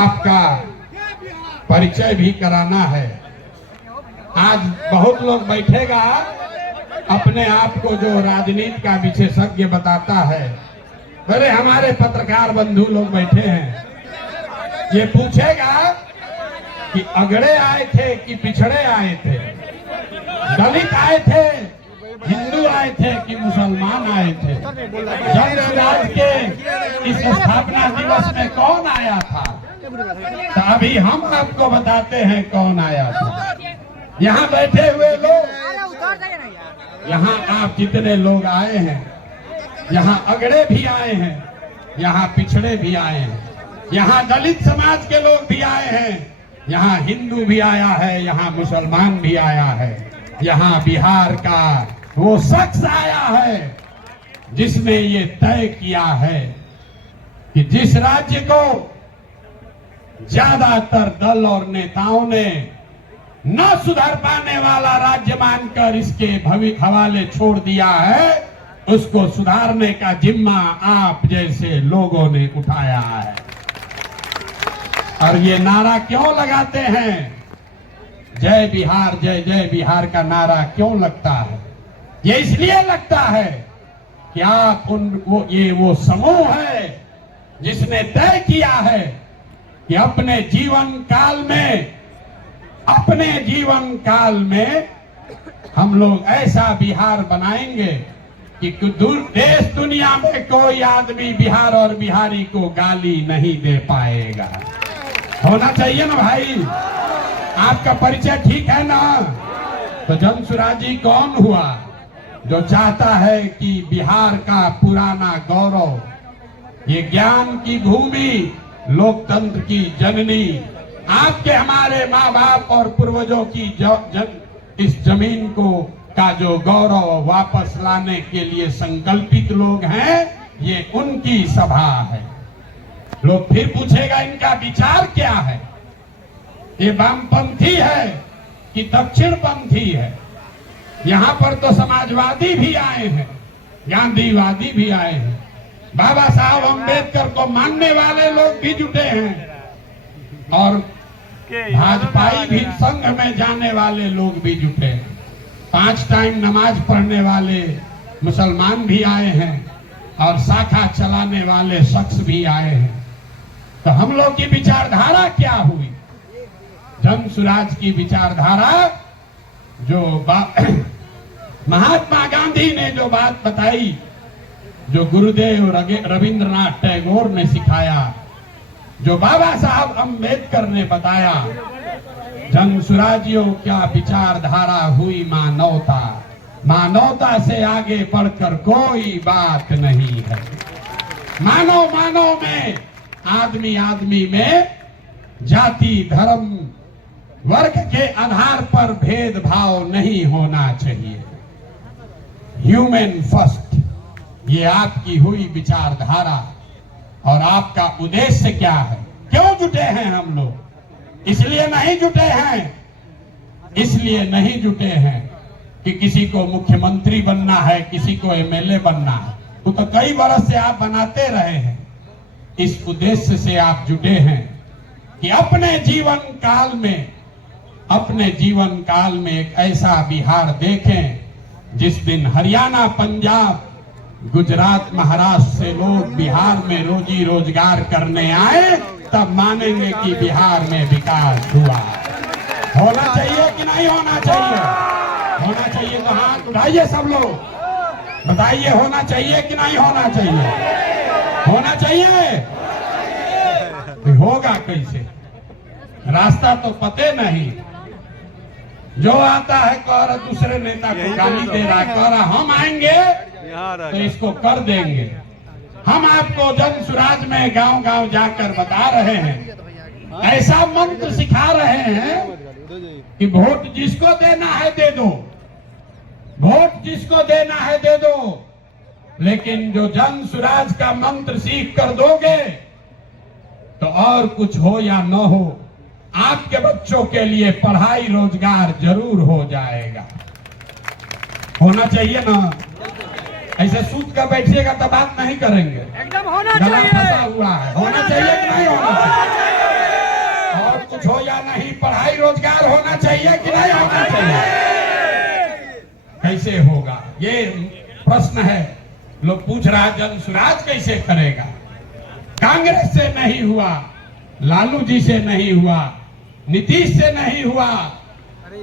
आपका परिचय भी कराना है। आज बहुत लोग बैठेगा अपने आप को जो राजनीति का विशेषज्ञ बताता है। अरे हमारे पत्रकार बंधु लोग बैठे हैं, ये पूछेगा कि अगड़े आए थे कि पिछड़े आए थे, दलित आए थे, हिंदू आए थे कि मुसलमान आए थे। जन सुराज के इस स्थापना दिवस में कौन आया था? तो अभी हम आपको बताते हैं कौन आया था। यहाँ बैठे हुए लोग, यहाँ आप जितने लोग आए हैं, यहाँ अगड़े भी आए हैं, यहाँ पिछड़े भी आए हैं, यहाँ दलित समाज के लोग भी आए हैं, यहाँ हिंदू भी आया है, यहाँ मुसलमान भी आया है, यहाँ बिहार का वो शख्स आया है जिसने ये तय किया है कि जिस राज्य को ज्यादातर दल और नेताओं ने न सुधर पाने वाला राज्य मानकर इसके भविष्य हवाले छोड़ दिया है, उसको सुधारने का जिम्मा आप जैसे लोगों ने उठाया है। और ये नारा क्यों लगाते हैं? जय बिहार, जय जय बिहार का नारा क्यों लगता है? ये इसलिए लगता है कि आप वो समूह है जिसने तय किया है कि अपने जीवन काल में हम लोग ऐसा बिहार बनाएंगे कि देश दुनिया में कोई आदमी बिहार और बिहारी को गाली नहीं दे पाएगा। होना चाहिए ना भाई? आपका परिचय ठीक है ना? तो जन सुराजी कौन हुआ जो चाहता है कि बिहार का पुराना गौरव, ये ज्ञान की भूमि, लोकतंत्र की जननी, आपके हमारे माँ बाप और पूर्वजों की इस जमीन को का जो गौरव वापस लाने के लिए संकल्पित लोग हैं, ये उनकी सभा है। लोग फिर पूछेगा इनका विचार क्या है? ये वामपंथी है कि दक्षिणपंथी है? यहाँ पर तो समाजवादी भी आए हैं, गांधीवादी भी आए हैं, बाबा साहब अम्बेडकर को मानने वाले लोग भी जुटे हैं, और भाजपाई भी संघ में जाने वाले लोग भी जुटे हैं। 5 टाइम नमाज पढ़ने वाले मुसलमान भी आए हैं और शाखा चलाने वाले शख्स भी आए हैं। तो हम लोग की विचारधारा क्या हुई? जन सुराज की विचारधारा जो महात्मा गांधी ने जो बात बताई, जो गुरुदेव रविंद्रनाथ टैगोर ने सिखाया, जो बाबा साहब अम्बेडकर ने बताया, जन सुराजियों क्या विचारधारा हुई मानवता। मानवता से आगे बढ़कर कोई बात नहीं है। मानव में, आदमी में जाति, धर्म, वर्ग के आधार पर भेदभाव नहीं होना चाहिए। ह्यूमन फर्स्ट, ये आपकी हुई विचारधारा। और आपका उद्देश्य क्या है? क्यों जुटे हैं हम लोग? इसलिए नहीं जुटे हैं कि किसी को मुख्यमंत्री बनना है, किसी को एमएलए बनना है। वो तो कई बरस से आप बनाते रहे हैं। इस उद्देश्य से आप जुटे हैं कि अपने जीवन काल में एक ऐसा बिहार देखें जिस दिन हरियाणा, पंजाब, गुजरात, महाराष्ट्र से लोग बिहार में रोजी रोजगार करने आए, तब मानेंगे कि बिहार में विकास हुआ। होना चाहिए कि नहीं होना चाहिए? होना चाहिए तो हाथ उठाइए सब लोग, बताइए होना चाहिए कि नहीं होना चाहिए? होना चाहिए। तो होगा कैसे? रास्ता तो पते नहीं। जो आता है कह रहा दूसरे नेता को गाली दे रहा है, कह रहा हम आएंगे तो इसको कर देंगे। हम आपको जन सुराज में गांव जाकर बता रहे हैं, ऐसा मंत्र सिखा रहे हैं कि वोट जिसको देना है दे दो, वोट जिसको देना है दे दो। लेकिन जो जन सुराज का मंत्र सीख कर दोगे तो और कुछ हो या न हो, आपके बच्चों के लिए पढ़ाई रोजगार जरूर हो जाएगा। होना चाहिए ना? ऐसे सूत कर बैठिएगा तो बात नहीं करेंगे। एकदम होना चाहिए। हुआ है। होना चाहिए कि नहीं होना चाहिए? कुछ हो या नहीं, पढ़ाई रोजगार होना चाहिए कि नहीं होना चाहिए? कैसे होगा ये प्रश्न है। लोग पूछ रहा है जन सुराज कैसे करेगा? कांग्रेस से नहीं हुआ, लालू जी से नहीं हुआ, नीतीश से नहीं हुआ,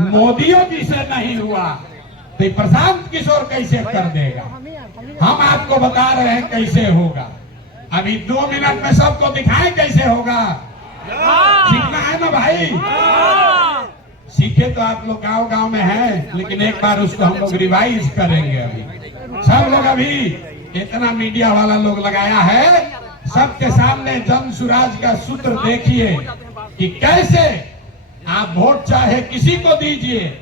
मोदियों जी से नहीं हुआ, तो प्रशांत किशोर कैसे कर देगा? हम आपको बता रहे हैं कैसे होगा। अभी 2 मिनट में सबको दिखाएं कैसे होगा। सीखना है ना भाई? सीखे तो आप लोग गांव गांव में हैं, लेकिन एक बार उसको हम लोग रिवाइज करेंगे। अभी सब लोग, अभी इतना मीडिया वाला लोग लगाया है, सबके सामने जन सुराज का सूत्र देखिए कि कैसे आप वोट चाहे किसी को दीजिए,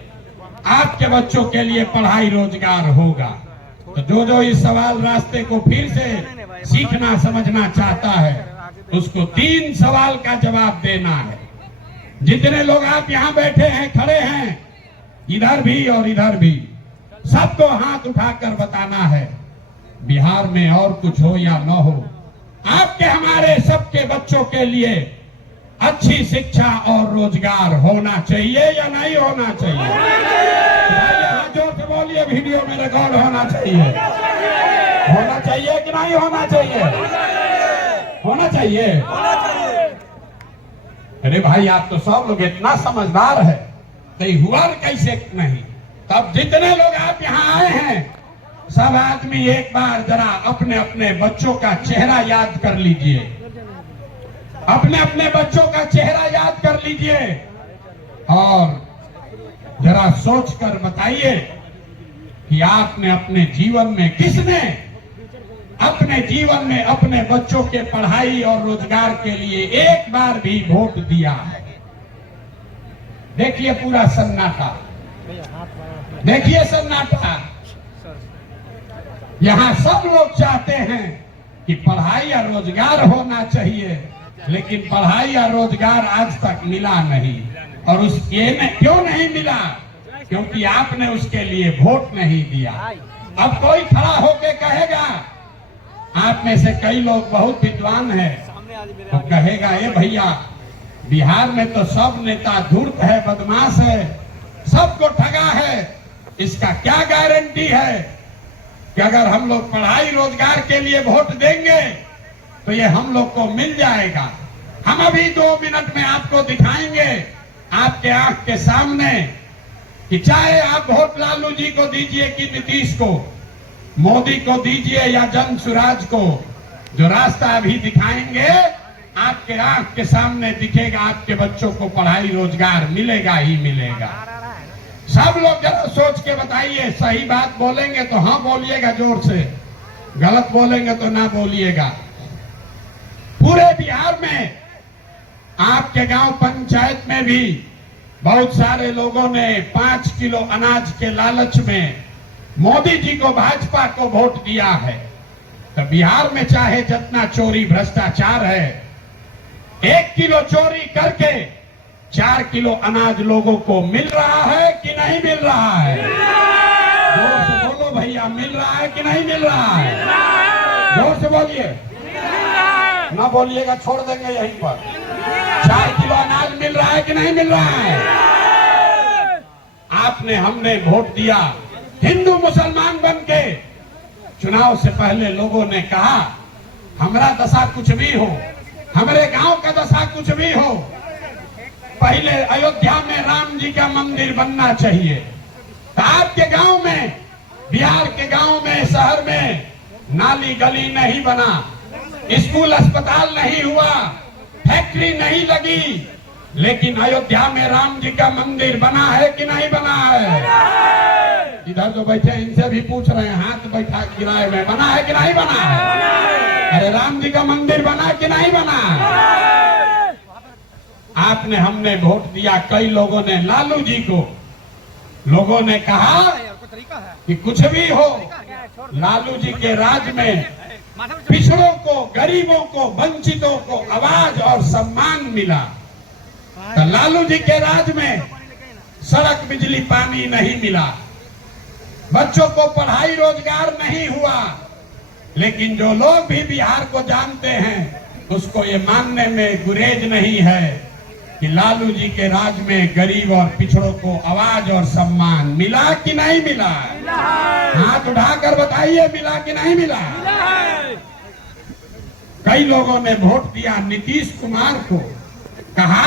आपके बच्चों के लिए पढ़ाई रोजगार होगा। तो जो जो इस सवाल रास्ते को फिर से सीखना समझना चाहता है, उसको 3 सवाल का जवाब देना है। जितने लोग आप यहाँ बैठे हैं, खड़े हैं, इधर भी और इधर भी, सबको हाथ उठाकर बताना है बिहार में और कुछ हो या न हो, आपके हमारे सबके बच्चों के लिए अच्छी शिक्षा और रोजगार होना चाहिए या नहीं होना चाहिए? हाथ जोर से बोलिए, वीडियो में रिकॉर्ड होना चाहिए। होना चाहिए कि नहीं होना चाहिए? होना चाहिए। अरे भाई, आप तो सब लोग इतना समझदार है, तो हुआ कैसे नहीं? तब जितने लोग आप यहाँ आए हैं, सब आदमी एक बार जरा अपने अपने बच्चों का चेहरा याद कर लीजिए। अपने अपने बच्चों का चेहरा याद कर लीजिए और जरा सोच कर बताइए कि आपने अपने जीवन में, किसने अपने जीवन में अपने बच्चों के पढ़ाई और रोजगार के लिए एक बार भी वोट दिया है? देखिए पूरा सन्नाटा, देखिए सन्नाटा। यहाँ सब लोग चाहते हैं कि पढ़ाई या रोजगार होना चाहिए, लेकिन पढ़ाई या रोजगार आज तक मिला नहीं। और उसके में क्यों नहीं मिला? क्योंकि आपने उसके लिए वोट नहीं दिया। अब कोई खड़ा होके कहेगा, आप में से कई लोग बहुत विद्वान हैं, तो कहेगा ये भैया, बिहार में तो सब नेता धूर्त है, बदमाश है, सबको ठगा है। इसका क्या गारंटी है कि अगर हम लोग पढ़ाई रोजगार के लिए वोट देंगे तो ये हम लोग को मिल जाएगा? हम अभी 2 मिनट में आपको दिखाएंगे, आपके आंख के सामने, कि चाहे आप वोट लालू जी को दीजिए कि नीतीश को, मोदी को दीजिए या जन सुराज को, जो रास्ता अभी दिखाएंगे आपके आंख के सामने दिखेगा। आपके बच्चों को पढ़ाई रोजगार मिलेगा ही मिलेगा। सब लोग जरा सोच के बताइए। सही बात बोलेंगे तो हाँ बोलिएगा जोर से, गलत बोलेंगे तो ना बोलिएगा। पूरे बिहार में, आपके गांव पंचायत में भी बहुत सारे लोगों ने 5 किलो अनाज के लालच में मोदी जी को, भाजपा को वोट दिया है। तो बिहार में चाहे जितना चोरी भ्रष्टाचार है, 1 किलो चोरी करके 4 किलो अनाज लोगों को मिल रहा है कि नहीं मिल रहा है? जोर से बोलो भैया, मिल रहा है कि नहीं मिल रहा है? जोर से बोलिए। ना बोलिएगा छोड़ देंगे यहीं पर। 4 किलो अनाज मिल रहा है कि नहीं मिल रहा है? आपने, हमने वोट दिया। हिंदू मुसलमान बन के चुनाव से पहले लोगों ने कहा, हमारा दशा कुछ भी हो, हमारे गांव का दशा कुछ भी हो, पहले अयोध्या में राम जी का मंदिर बनना चाहिए। तो आपके गांव में, बिहार के गांव में, शहर में नाली गली नहीं बना, स्कूल अस्पताल नहीं हुआ, फैक्ट्री नहीं लगी, लेकिन अयोध्या में राम जी का मंदिर बना है कि नहीं बना है? इधर जो बैठे इनसे भी पूछ रहे हैं, हाथ बैठा गिराए हुए, बना है कि नहीं बना है? अरे राम जी का मंदिर बना कि नहीं बना है? आपने, हमने वोट दिया। कई लोगों ने लालू जी को, लोगों ने कहा कि कुछ भी हो, लालू जी के राज में पिछड़ों को, गरीबों को, वंचितों को आवाज और सम्मान मिला। तो लालू जी के राज में सड़क, बिजली, पानी नहीं मिला, बच्चों को पढ़ाई रोजगार नहीं हुआ। लेकिन जो लोग भी बिहार को जानते हैं, उसको ये मानने में गुरेज नहीं है कि लालू जी के राज में गरीब और पिछड़ों को आवाज और सम्मान मिला कि नहीं मिला? हाथ उठाकर बताइए, मिला कि नहीं मिला? कई लोगों ने वोट दिया नीतीश कुमार को, कहा